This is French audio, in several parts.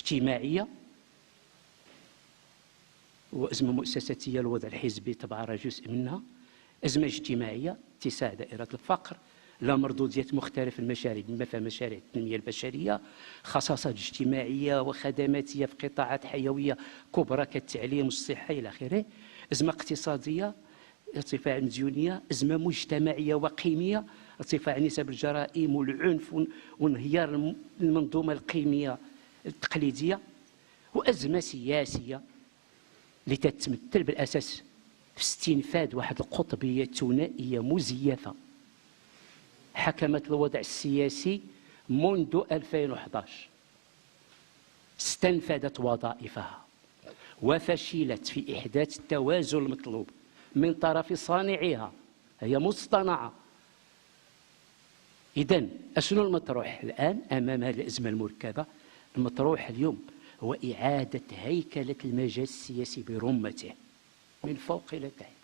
اجتماعية وأزمة مؤسساتية الوضع الحزبي طبعا جزء منها، أزمة اجتماعية اتساع دائرة الفقر، لا مردودية مختلف المشاريع بما فيها مشاريع التنمية البشرية، خصاصات اجتماعية وخدماتية في قطاعات حيوية كبرى كالتعليم والصحة إلى آخره، أزمة اقتصادية، ارتفاع المديونية، أزمة مجتمعية وقيمية، ارتفاع نسب الجرائم والعنف وانهيار المنظومة القيمية التقليدية، وأزمة سياسية لتتمثل بالأساس في استنفاد واحد القطبية ثنائية مزيفة حكمت الوضع السياسي منذ 2011، استنفدت وظائفها وفشلت في إحداث التوازن المطلوب من طرف صانعها، هي مصطنعة. إذن أشنو المطروح الآن أمام هذه الأزمة المركبة؟ المطروح اليوم هو إعادة هيكلة المجال السياسي برمته من فوق إلى تحت،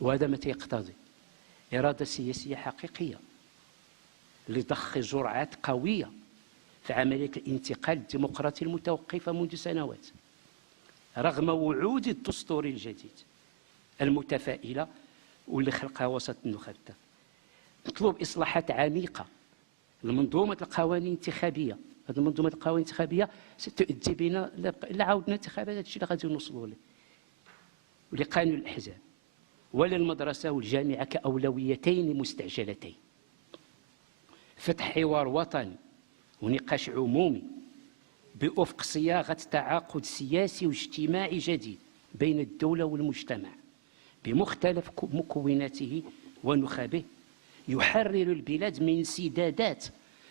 وهذا ما يقتضي إرادة سياسية حقيقية لضخ جرعات قوية في عملية الانتقال الديمقراطي المتوقفة منذ سنوات، رغم وعود الدستور الجديد المتفائلة واللي خلقها وسط النخب. مطلوب إصلاحات عميقة لمنظومة القوانين الانتخابية. هذه المنظومة القوانين الانتخابية ستؤدي بنا إلا عاودنا انتخابات، هذا الشيء اللي غادي نوصلوا له، ولقانون الأحزاب وللمدرسة والجامعة كأولويتين مستعجلتين. فتح حوار وطني ونقاش عمومي بأفق صياغة تعاقد سياسي واجتماعي جديد بين الدولة والمجتمع بمختلف مكوناته ونخبه، يحرر البلاد من انسدادات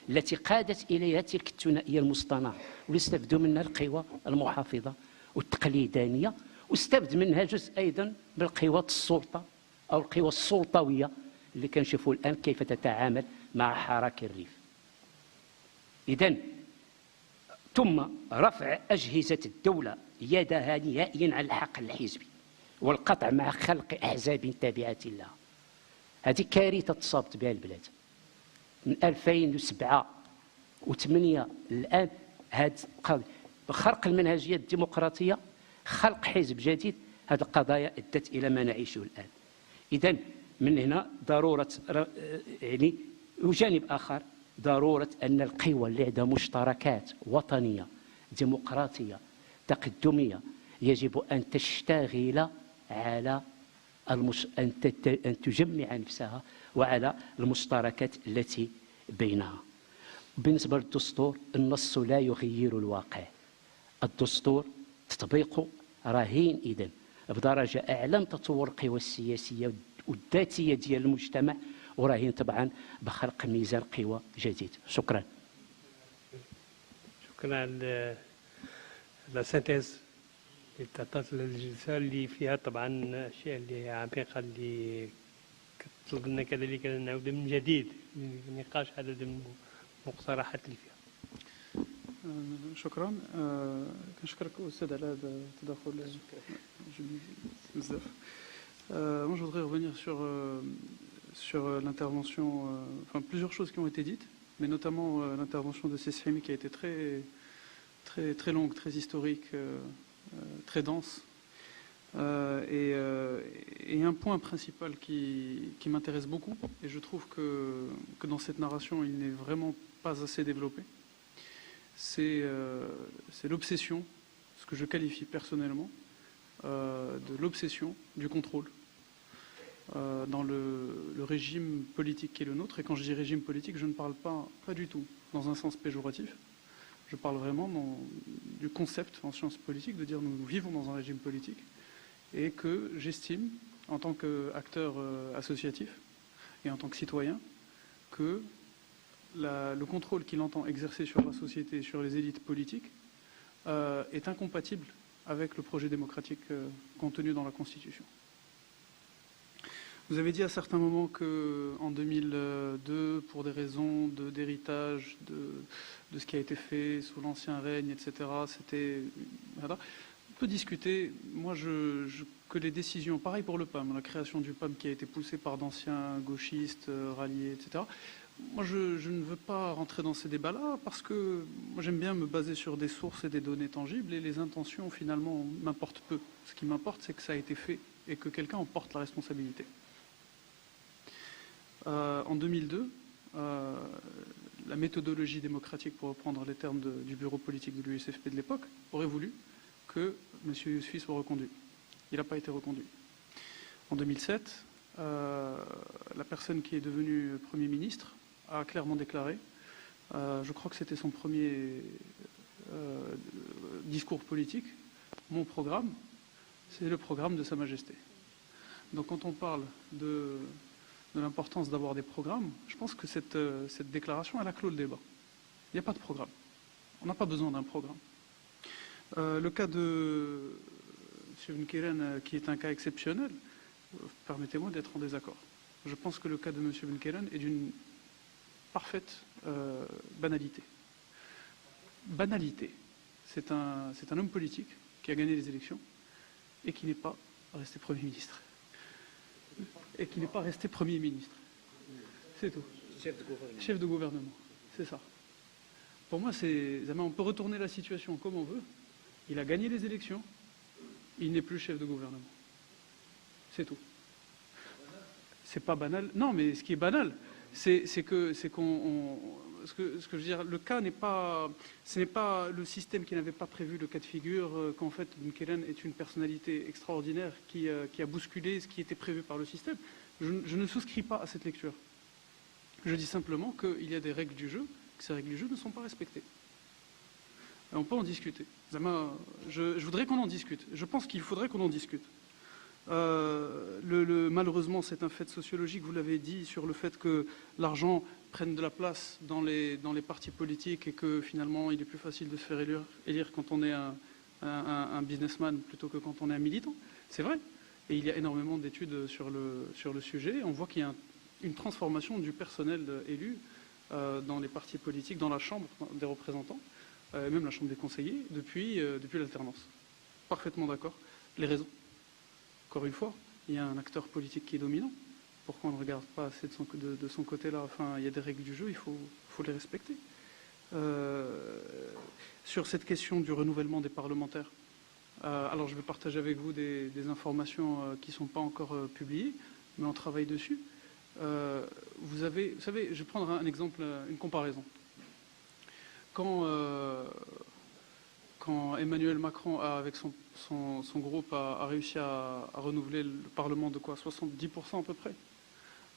التي قادت إليها تلك الثنائية المصطنعة ويستفدوا منها القوى المحافظة والتقليدانية، واستفد منها جزء أيضا بالقوى السلطة أو القوى السلطوية اللي كنشوفوا الآن كيف تتعامل مع حراك الريف. إذن ثم رفع أجهزة الدولة يدها نهائيا على الحق الحزبي والقطع مع خلق أحزاب تابعة لها. هذه كارثة تصابت بها البلاد من 2007 و8 الآن. هذا خرق المنهجية الديمقراطية، خلق حزب جديد، هذه القضايا أدت إلى ما نعيشه الآن. إذن من هنا ضرورة يعني وجانب آخر ضرورة أن القوى اللي عندها مشتركات وطنية ديمقراطية تقدمية يجب أن تشتغل على أن تجمع نفسها وعلى المشتركات التي بينها. بالنسبة للدستور، النص لا يغير الواقع، الدستور تطبيقه رهين إذن بدرجة أعلى من تطور القوى السياسية والذاتية ديال المجتمع، ورهين طبعا بخلق ميزان قوى جديد. شكرا. شكرا على السينتيز اللي تعطات الجلسة اللي فيها طبعا أشياء اللي عميقة اللي كتطلب لنا كذلك أن نعود من جديد لنقاش عدد المقترحات اللي فيها. شكرا. كنشكرك أستاذ على هذا التدخل بزاف. Moi, je voudrais revenir sur l'intervention, enfin plusieurs choses qui ont été dites, mais notamment l'intervention de Cécile qui a été très longue, très historique, très dense. Et un point principal qui m'intéresse beaucoup, et je trouve que dans cette narration, il n'est vraiment pas assez développé, c'est l'obsession, ce que je qualifie personnellement, de l'obsession du contrôle dans le régime politique qui est le nôtre. Et quand je dis régime politique, je ne parle pas du tout dans un sens péjoratif. Je parle vraiment du concept en sciences politiques, de dire nous vivons dans un régime politique, et que j'estime, en tant qu'acteur associatif et en tant que citoyen, que le contrôle qu'il entend exercer sur la société et sur les élites politiques est incompatible avec le projet démocratique contenu dans la Constitution. Vous avez dit à certains moments qu'en 2002, pour des raisons d'héritage de ce qui a été fait sous l'ancien règne, etc., c'était... Voilà. On peut discuter. Moi, que les décisions, pareil pour le PAM, la création du PAM qui a été poussée par d'anciens gauchistes, ralliés, etc., moi, je ne veux pas rentrer dans ces débats-là parce que moi, j'aime bien me baser sur des sources et des données tangibles et les intentions, finalement, m'importent peu. Ce qui m'importe, c'est que ça a été fait et que quelqu'un en porte la responsabilité. En 2002, la méthodologie démocratique, pour reprendre les termes du bureau politique de l'USFP de l'époque, aurait voulu que M. Yousfi soit reconduit. Il n'a pas été reconduit. En 2007, la personne qui est devenue Premier ministre a clairement déclaré, je crois que c'était son premier discours politique, mon programme, c'est le programme de Sa Majesté. Donc quand on parle de l'importance d'avoir des programmes, je pense que cette déclaration, elle a clos le débat. Il n'y a pas de programme. On n'a pas besoin d'un programme. Le cas de M. Benkeren, qui est un cas exceptionnel, permettez-moi d'être en désaccord. Je pense que le cas de M. Benkeren est d'une parfaite banalité. Banalité. C'est un homme politique qui a gagné les élections et qui n'est pas resté Premier ministre. Et qui n'est pas resté Premier ministre. C'est tout. Chef de gouvernement. C'est ça. Pour moi, on peut retourner la situation comme on veut. Il a gagné les élections. Il n'est plus chef de gouvernement. C'est tout. C'est pas banal. Non, mais ce qui est banal, c'est que ce que je veux dire, le cas ce n'est pas le système qui n'avait pas prévu le cas de figure qu'en fait Benkeren est une personnalité extraordinaire qui a bousculé ce qui était prévu par le système. Je ne souscris pas à cette lecture. Je dis simplement qu'il y a des règles du jeu, que ces règles du jeu ne sont pas respectées. Et on peut en discuter. Je voudrais qu'on en discute. Je pense qu'il faudrait qu'on en discute. Malheureusement, c'est un fait sociologique, vous l'avez dit, sur le fait que l'argent prenne de la place dans les partis politiques et que finalement, il est plus facile de se faire élire quand on est un businessman plutôt que quand on est un militant. C'est vrai. Et il y a énormément d'études sur le sujet. On voit qu'il y a une transformation du personnel élu dans les partis politiques, dans la Chambre des représentants, même la Chambre des conseillers, depuis l'alternance. Parfaitement d'accord. Les raisons. Encore une fois, il y a un acteur politique qui est dominant. Pourquoi on ne regarde pas assez de son côté-là? Enfin, il y a des règles du jeu, il faut les respecter. Sur cette question du renouvellement des parlementaires, alors je vais partager avec vous des informations qui ne sont pas encore publiées, mais on travaille dessus. Vous savez, je vais prendre un exemple, une comparaison. Quand Emmanuel Macron, avec son groupe, a réussi à renouveler le Parlement de quoi 70% à peu près.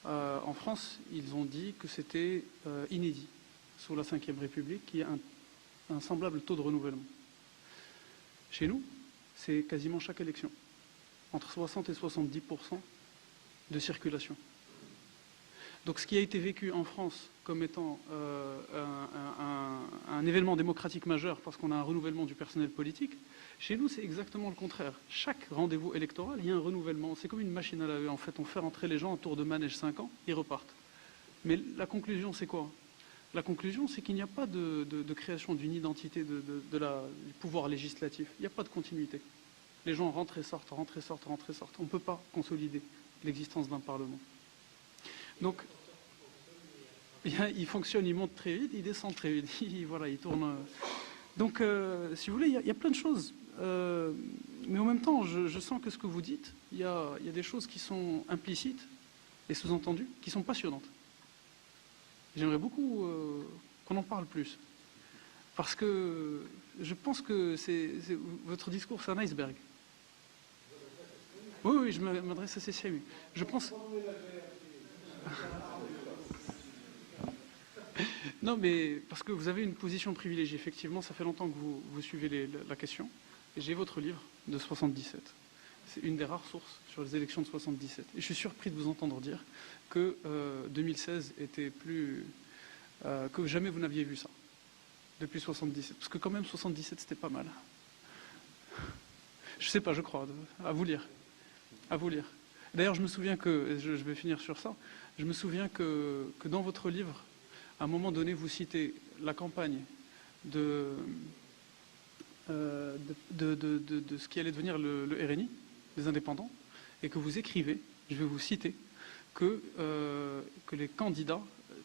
En France, ils ont dit que c'était inédit sous la Ve République qu'il y ait un semblable taux de renouvellement. Chez nous, c'est quasiment chaque élection, entre 60 et 70% de circulation. Donc ce qui a été vécu en France comme étant un événement démocratique majeur parce qu'on a un renouvellement du personnel politique, chez nous c'est exactement le contraire. Chaque rendez-vous électoral, il y a un renouvellement. C'est comme une machine à laver. En fait, on fait rentrer les gens en tour de manège 5 ans, ils repartent. Mais la conclusion, c'est quoi? La conclusion, c'est qu'il n'y a pas de création d'une identité du pouvoir législatif. Il n'y a pas de continuité. Les gens rentrent et sortent, rentrent et sortent, rentrent et sortent. On ne peut pas consolider l'existence d'un Parlement. Donc, il fonctionne, il monte très vite, il descend très vite, il tourne. Donc, si vous voulez, il y a plein de choses. Mais en même temps, je sens que ce que vous dites, il y a des choses qui sont implicites et sous-entendues, qui sont passionnantes. J'aimerais beaucoup qu'on en parle plus. Parce que je pense que votre discours, c'est un iceberg. Oui, je m'adresse à Cécile. Je pense... Non, mais parce que vous avez une position privilégiée. Effectivement, ça fait longtemps que vous suivez la question. J'ai votre livre de 77. C'est une des rares sources sur les élections de 77. Et je suis surpris de vous entendre dire que 2016 était plus... que jamais vous n'aviez vu ça, depuis 77. Parce que quand même, 77, c'était pas mal. Je sais pas, je crois. À vous lire. À vous lire. D'ailleurs, je me souviens que... Je vais finir sur ça. Je me souviens que dans votre livre, à un moment donné, vous citez la campagne de ce qui allait devenir le RNI, des indépendants, et que vous écrivez, je vais vous citer, que les candidats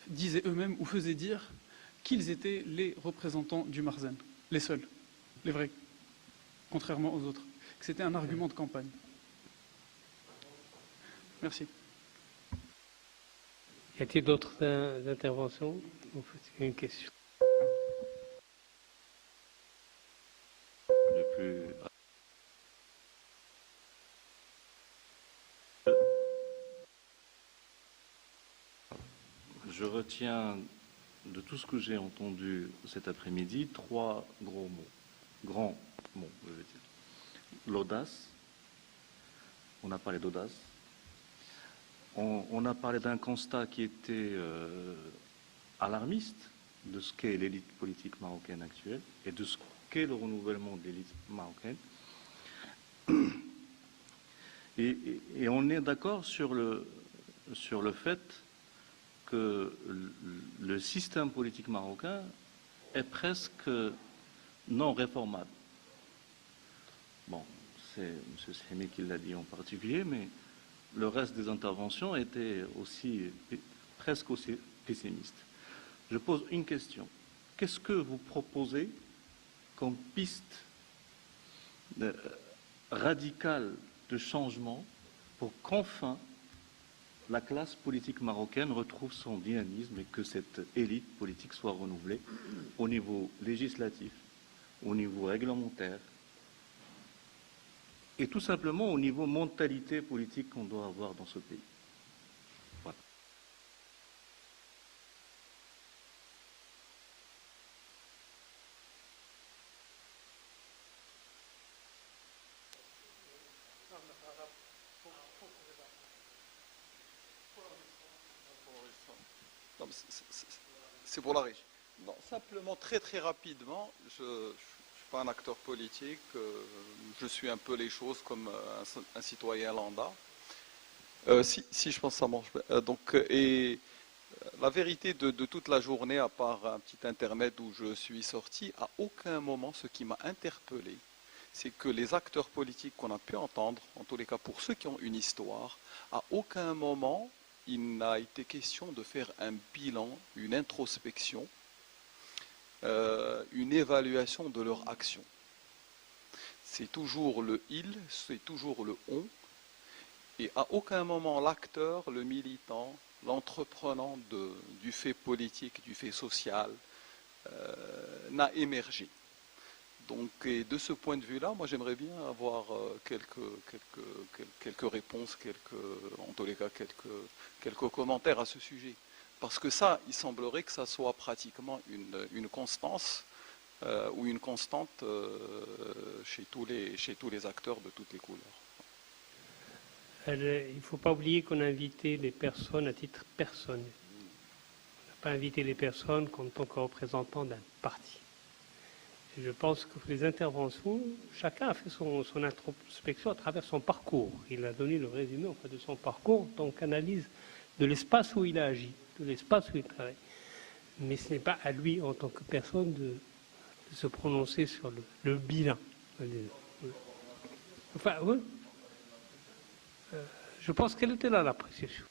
disaient eux-mêmes ou faisaient dire qu'ils étaient les représentants du Marzen, les seuls, les vrais, contrairement aux autres. Que c'était un argument de campagne. Merci. Y a-t-il d'autres interventions? Une question. Je retiens de tout ce que j'ai entendu cet après-midi 3 grands mots, je veux dire. L'audace, on a parlé d'audace. On a parlé d'un constat qui était alarmiste de ce qu'est l'élite politique marocaine actuelle et de ce qu'est le renouvellement de l'élite marocaine. Et on est d'accord sur le fait que le système politique marocain est presque non réformable. Bon, c'est M. Sehmi qui l'a dit en particulier, mais le reste des interventions étaient presque aussi pessimistes. Je pose une question. Qu'est-ce que vous proposez comme piste radicale de changement pour qu'enfin la classe politique marocaine retrouve son dynamisme et que cette élite politique soit renouvelée au niveau législatif, au niveau réglementaire et tout simplement au niveau mentalité politique qu'on doit avoir dans ce pays. Voilà. C'est pour la régie. Non, simplement, très très rapidement, je ne suis pas un acteur politique, je suis un peu les choses comme un citoyen lambda. Si, je pense que ça marche. Et la vérité de toute la journée, à part un petit intermède où je suis sorti, à aucun moment, ce qui m'a interpellé, c'est que les acteurs politiques qu'on a pu entendre, en tous les cas pour ceux qui ont une histoire, à aucun moment il n'a été question de faire un bilan, une introspection, une évaluation de leur action. C'est toujours le « il », c'est toujours le « on », et à aucun moment l'acteur, le militant, l'entreprenant du fait politique, du fait social, n'a émergé. Donc, et de ce point de vue-là, moi j'aimerais bien avoir quelques réponses, en tous les cas quelques commentaires à ce sujet. Parce que ça, il semblerait que ça soit pratiquement une constance ou une constante chez tous les acteurs de toutes les couleurs. Il ne faut pas oublier qu'on a invité les personnes à titre personnel. On n'a pas invité les personnes en tant que représentants d'un parti. Et je pense que les interventions, chacun a fait son introspection à travers son parcours. Il a donné le résumé de son parcours en tant qu'analyse de l'espace où il a agi, de l'espace où il travaille. Mais ce n'est pas à lui, en tant que personne, de se prononcer sur le bilan. Enfin, oui. Je pense qu'elle était là, l'appréciation.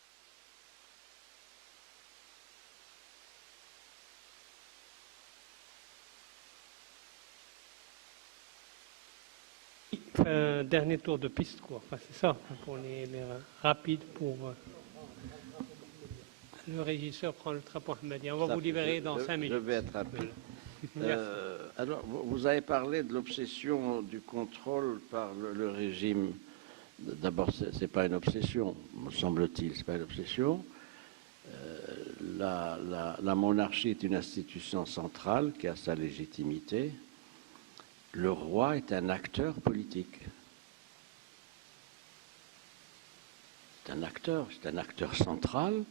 Un dernier tour de piste, quoi. Enfin, c'est ça, pour les rapides, pour... Le régisseur prend le trapo Ahmadi. On va vous libérer dans 5 minutes. Je vais être rapide. Alors, vous avez parlé de l'obsession du contrôle par le régime. D'abord, ce n'est pas une obsession, me semble-t-il, ce n'est pas une obsession. La monarchie est une institution centrale qui a sa légitimité. Le roi est un acteur politique. C'est un acteur central,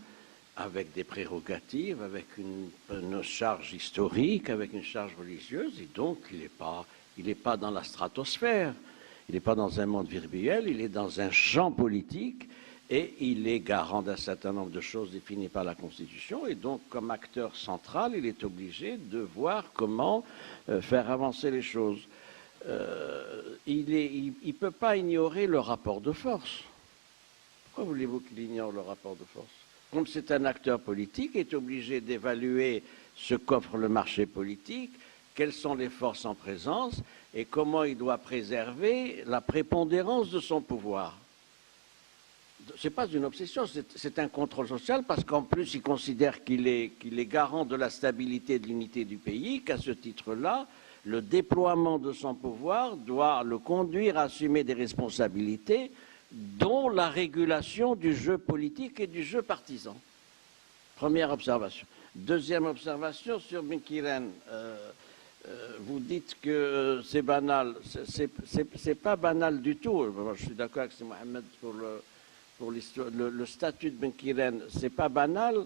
avec des prérogatives, avec une charge historique, avec une charge religieuse, et donc il n'est pas dans la stratosphère, il n'est pas dans un monde virtuel, il est dans un champ politique, et il est garant d'un certain nombre de choses définies par la Constitution, et donc comme acteur central, il est obligé de voir comment faire avancer les choses. Il ne peut pas ignorer le rapport de force. Pourquoi voulez-vous qu'il ignore le rapport de force? comme c'est un acteur politique, est obligé d'évaluer ce qu'offre le marché politique, quelles sont les forces en présence et comment il doit préserver la prépondérance de son pouvoir. Ce n'est pas une obsession, c'est un contrôle social parce qu'en plus il considère qu'il est garant de la stabilité et de l'unité du pays, qu'à ce titre-là, le déploiement de son pouvoir doit le conduire à assumer des responsabilités, dont la régulation du jeu politique et du jeu partisan. Première observation. Deuxième observation sur Benkiren. Vous dites que c'est banal. C'est pas banal du tout. Je suis d'accord avec Mohamed pour le statut de Benkiren. C'est pas banal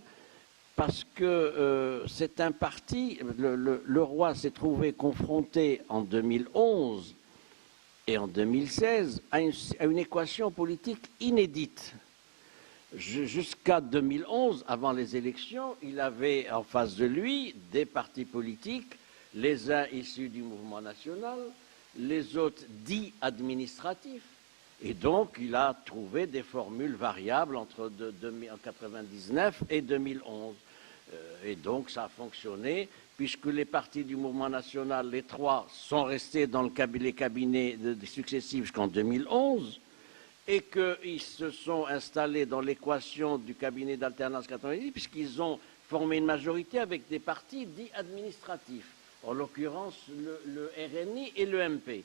parce que c'est un parti. Le roi s'est trouvé confronté en 2011 et en 2016 à une équation politique inédite. Jusqu'à 2011, avant les élections, il avait en face de lui des partis politiques, les uns issus du mouvement national, les autres dits administratifs. Et donc, il a trouvé des formules variables entre 1999 et 2011. Et donc, ça a fonctionné, puisque les partis du mouvement national, les trois, sont restés dans les cabinets successifs jusqu'en 2011. Et qu'ils se sont installés dans l'équation du cabinet d'alternance 90, puisqu'ils ont formé une majorité avec des partis dits administratifs, en l'occurrence le RNI et le MP.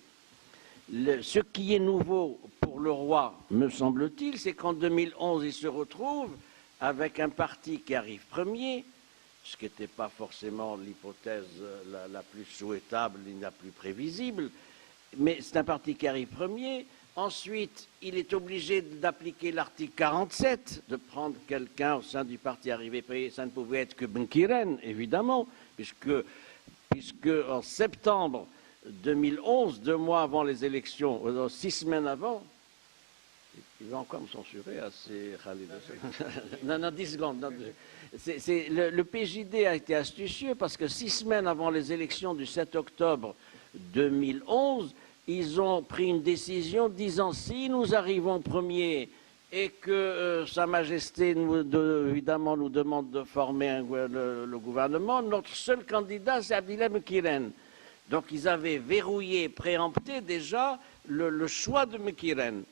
Ce qui est nouveau pour le roi, me semble-t-il, c'est qu'en 2011, il se retrouve avec un parti qui arrive premier, ce qui n'était pas forcément l'hypothèse la plus souhaitable et la plus prévisible, mais c'est un parti qui arrive premier. Ensuite, il est obligé d'appliquer l'article 47, de prendre quelqu'un au sein du parti arrivé premier. Ça ne pouvait être que Benkiren, évidemment, puisque en septembre 2011, 2 mois avant les élections, 6 semaines avant, il va encore me censurer assez, Khalid. Non, 10 secondes. Non, le PJD a été astucieux parce que 6 semaines avant les élections du 7 octobre 2011, ils ont pris une décision disant si nous arrivons premier et que Sa Majesté évidemment nous demande de former le gouvernement, notre seul candidat c'est Abdillah Benkiren. Donc ils avaient verrouillé, préempté déjà le choix de Benkiren.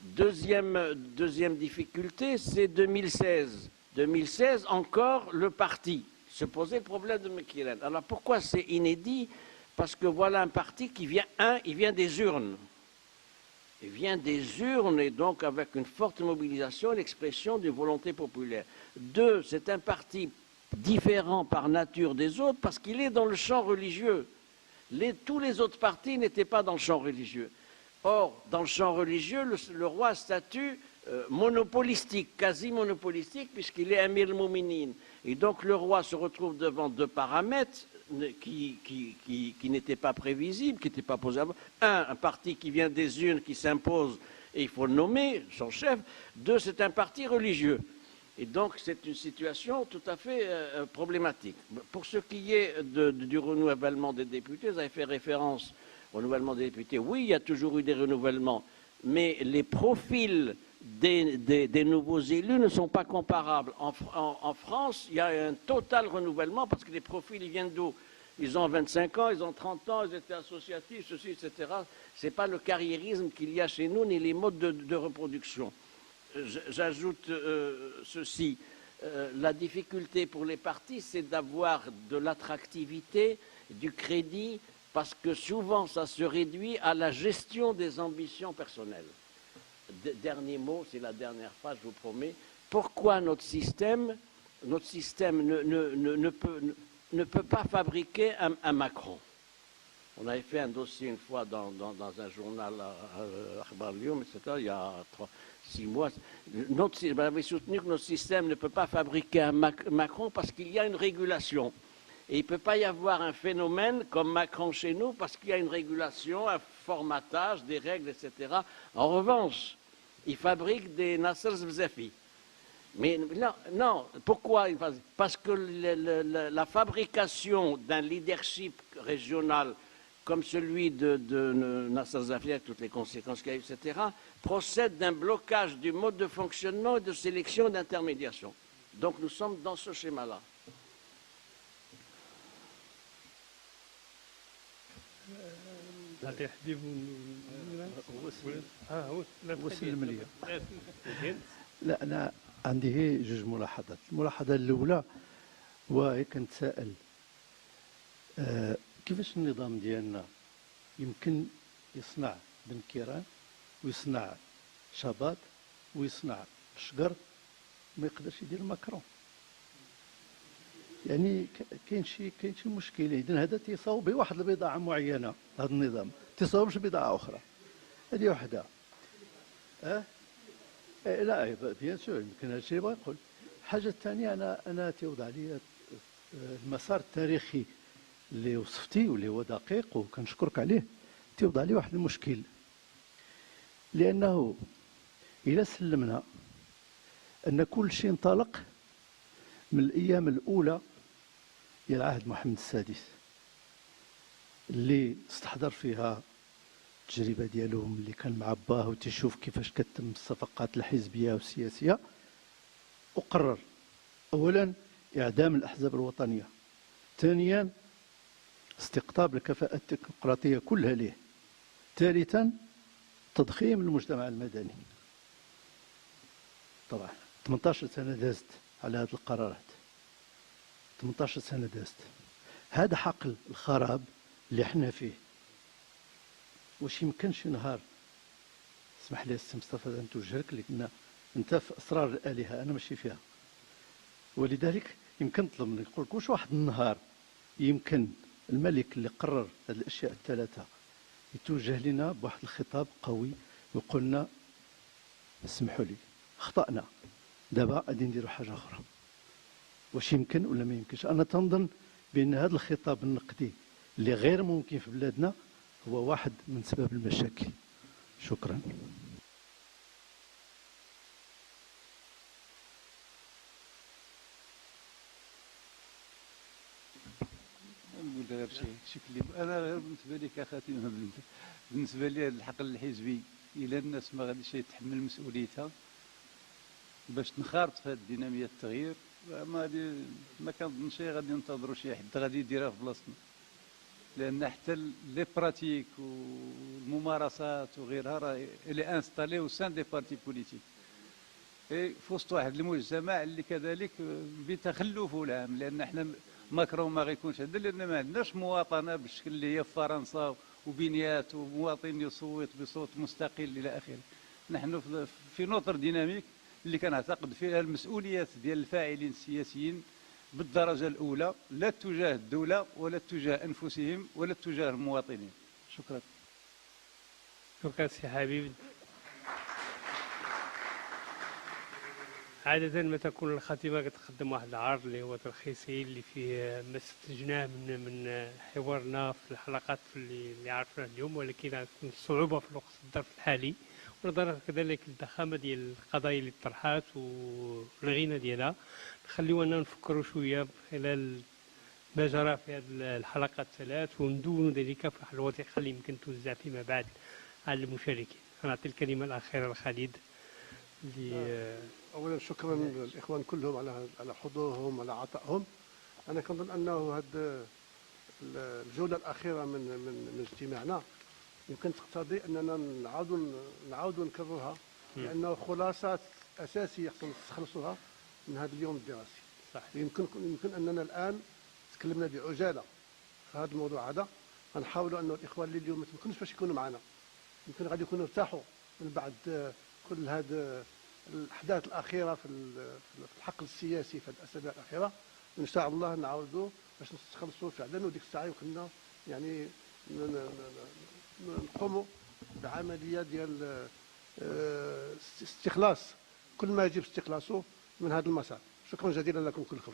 Deuxième difficulté, c'est 2016. 2016, encore le parti se posait le problème de Benkiren. Alors pourquoi c'est inédit ? Parce que voilà un parti qui vient, il vient des urnes. Il vient des urnes et donc avec une forte mobilisation et l'expression d'une volonté populaire. 2, c'est un parti différent par nature des autres parce qu'il est dans le champ religieux. Tous les autres partis n'étaient pas dans le champ religieux. Or, dans le champ religieux, le roi a statut monopolistique, quasi monopolistique, puisqu'il est Amir al-Mouminin. Et donc le roi se retrouve devant 2 paramètres qui n'était pas prévisible, qui n'était pas posable. Un parti qui vient des urnes, qui s'impose, et il faut le nommer, son chef. 2, c'est un parti religieux. Et donc, c'est une situation tout à fait problématique. Pour ce qui est du renouvellement des députés, vous avez fait référence au renouvellement des députés. Oui, il y a toujours eu des renouvellements, mais les profils des nouveaux élus ne sont pas comparables. En France, il y a un total renouvellement parce que les profils, ils viennent d'où? Ils ont 25 ans, ils ont 30 ans, ils étaient associatifs, ceci, etc. Ce n'est pas le carriérisme qu'il y a chez nous, ni les modes de reproduction. J'ajoute ceci. La difficulté pour les partis, c'est d'avoir de l'attractivité, du crédit, parce que souvent, ça se réduit à la gestion des ambitions personnelles. Dernier mot, c'est la dernière phrase, je vous promets. Pourquoi notre système ne peut pas fabriquer un Macron? On avait fait un dossier une fois dans un journal à Akhbar Lyoum, etc., il y a 6 mois. On avait soutenu que notre système ne peut pas fabriquer un Macron parce qu'il y a une régulation. Et il ne peut pas y avoir un phénomène comme Macron chez nous parce qu'il y a une régulation, un formatage, des règles, etc. En revanche, il fabrique des Nasser Bzefi. Mais non, pourquoi? Parce que la fabrication d'un leadership régional comme celui de Nasser Zafi, avec toutes les conséquences qu'il y a eu, etc., procède d'un blocage du mode de fonctionnement et de sélection et d'intermédiation. Donc nous sommes dans ce schéma-là. لا أنا عندي جوج ملاحظات. الملاحظة الأولى هو كنتساءل كيفاش النظام ديالنا يمكن يصنع بن كيران ويصنع شباط ويصنع شقر ما يقدرش يدير ماكرون. يعني كاين شي مشكله. اذا هذا تيصاوب بواحد البضاعه معينه، هذا النظام تيصاوبش بضاعه اخرى. هذه وحده. لا بيان سور يمكن هذا الشيء اللي بغا يقول. الحاجه الثانيه انا تيوضع لي المسار التاريخي اللي وصفتي واللي هو دقيق وكنشكرك عليه، تيوضع لي واحد المشكل، لانه الى سلمنا ان كل شيء انطلق من الايام الاولى ديال عهد محمد السادس اللي استحضر فيها التجربه ديالهم اللي كان مع باه وتشوف كيفاش كتم الصفقات الحزبيه والسياسيه، وقرر اولا اعدام الاحزاب الوطنيه، ثانيا استقطاب الكفاءة التكنقراطية كلها ليه، ثالثا تضخيم المجتمع المدني. طبعا 18 سنة دازت على هذه القرارات، 18 سنة دازت. هذا حقل الخراب اللي احنا فيه. واش يمكن شي نهار، اسمح لي السي مصطفى ان توجهك، لكن انت في اسرار الالهه انا ماشي فيها، ولذلك يمكن نطلب منك نقول لك واش واحد النهار يمكن الملك اللي قرر هذه الاشياء الثلاثه يتوجه لنا بواحد الخطاب قوي ويقول لنا اسمحوا لي اخطانا، دابا غادي نديروا حاجه اخرى. واش يمكن ولا ما يمكنش؟ انا تنظن بان هذا الخطاب النقدي اللي غير ممكن في بلادنا هو واحد من سبب المشاكل. شكرا. غير شي كلمه. انا غير بالنسبه لي كخاتمه، بالنسبه لي الحقل الحزبي الى الناس ما غاديش يتحمل مسؤوليتها باش تنخرط في هذه الديناميه التغيير، ما كنظنش غادي ننتظروا شي حد غادي يديرها في بلاصتنا، لان حتى لي براتيك والممارسات وغيرها راه اللي انستالي او سان دي بارتي بوليتيك في وسط واحد المجتمع اللي كذلك بتخلفه العام، لان احنا ماكرون ما غيكونش عندنا، لان ما عندناش مواطنه بالشكل اللي هي في فرنسا وبنيات ومواطن يصوت بصوت مستقل الى اخره. نحن في نوتر ديناميك اللي كنعتقد فيها المسؤوليات ديال الفاعلين السياسيين بالدرجه الاولى، لا تجاه الدوله ولا تجاه انفسهم ولا تجاه المواطنين. شكرا. شكرا سي حبيب. عادة ما تكون الخاتمة كتقدم واحد العرض اللي هو تلخيصي اللي فيه ما استنتجناه من حوارنا في الحلقات اللي عرفناها اليوم، ولكن غتكون صعوبة في الوقت الظرف الحالي، ونظرا كذلك الضخامة ديال القضايا اللي طرحات والغنى ديالها، نخليو أننا نفكروا شوية خلال ما جرى في هذه الحلقات الثلاث، وندونوا ذلك في واحد الوثيقة اللي يمكن توزع فيما بعد على المشاركين. نعطي الكلمة الأخيرة لخالد. اولا شكرا للاخوان كلهم على حضورهم وعلى عطائهم. انا كنظن انه هذه الجوله الاخيره من اجتماعنا يمكن تقتضي اننا نعاودوا نكررها، لانه خلاصات اساسيه خصنا نستخلصوها من هذا اليوم الدراسي. صح. يمكن اننا الان تكلمنا بعجاله في هذا الموضوع هذا، غنحاولوا انه الاخوان اللي اليوم ما تمكنوش باش يكونوا معنا، يمكن غادي يكونوا ارتاحوا من بعد كل هذه الاحداث الاخيره في الحقل السياسي في الاسابيع الاخيره. ان شاء الله نعاودوا باش نستخلصوا فعلا، وديك الساعه يمكننا يعني نقوموا بعمليه ديال استخلاص كل ما يجب استخلاصه من هذا المسار. شكرا جزيلا لكم كلكم.